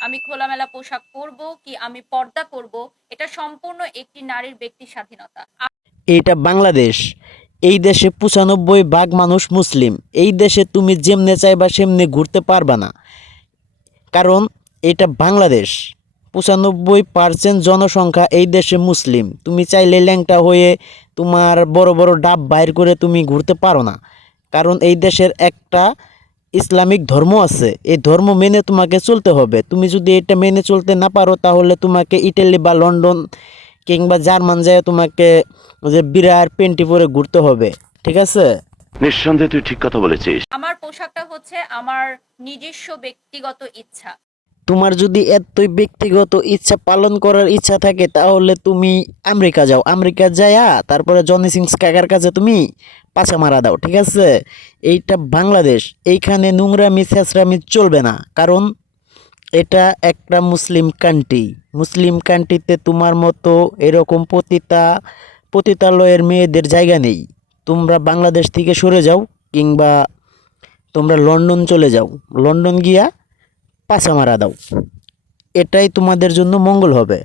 আমি খোলামেলা পোশাক পরবো কি আমি পর্দা করব, এটা সম্পূর্ণ একটি নারীর ব্যক্তি স্বাধীনতা। এইটা বাংলাদেশ। এই দেশে পঁচানব্বই ভাগ মানুষ মুসলিম। এই দেশে তুমি যেমনে চাইবা সেমনে ঘুরতে পারবা না। কারণ এটা বাংলাদেশ। পঁচানব্বই পার্সেন্ট জনসংখ্যা এই দেশে মুসলিম। তুমি চাইলে ল্যাংটা হয়ে তোমার বড় বড় ডাব বাইর করে তুমি ঘুরতে পারো না। কারণ এই দেশের একটা ইসলামিক ধর্ম আছে এই ধর্ম মেনে তোমাকে চলতে হবে। তুমি যদি এটা মেনে চলতে না পারো তাহলে তোমাকে ইটালি বা লন্ডন কিংবা জার্মান যায় তোমাকে যে বিরাট পেন্টি পরে ঘুরতে হবে ঠিক আছে? নিঃসন্দেহে তুই ঠিক কথা বলেছিস। আমার পোশাকটা হচ্ছে আমার নিজস্ব ব্যক্তিগত ইচ্ছা। তোমার যদি এতই ব্যক্তিগত ইচ্ছা পালন করার ইচ্ছা থাকে, তাহলে তুমি আমেরিকা যাও। আমেরিকা যায়া তারপরে জনি সিংস কাকার কাছে তুমি পাছা মারা দাও, ঠিক আছে? এইটা বাংলাদেশ। এইখানে নোংরামি, ছেঁচড়ামি চলবে না, কারণ এটা একটা মুসলিম কান্ট্রি মুসলিম কান্ট্রিতে তোমার মতো এরকম পতিতা, পতিতালয়ের মেয়েদের জায়গা নেই। তোমরা বাংলাদেশ থেকে সরে যাও, কিংবা তোমরা লন্ডন চলে যাও। লন্ডন গিয়া পাছা মারা দাও। এটাই তোমাদের জন্য মঙ্গল হবে।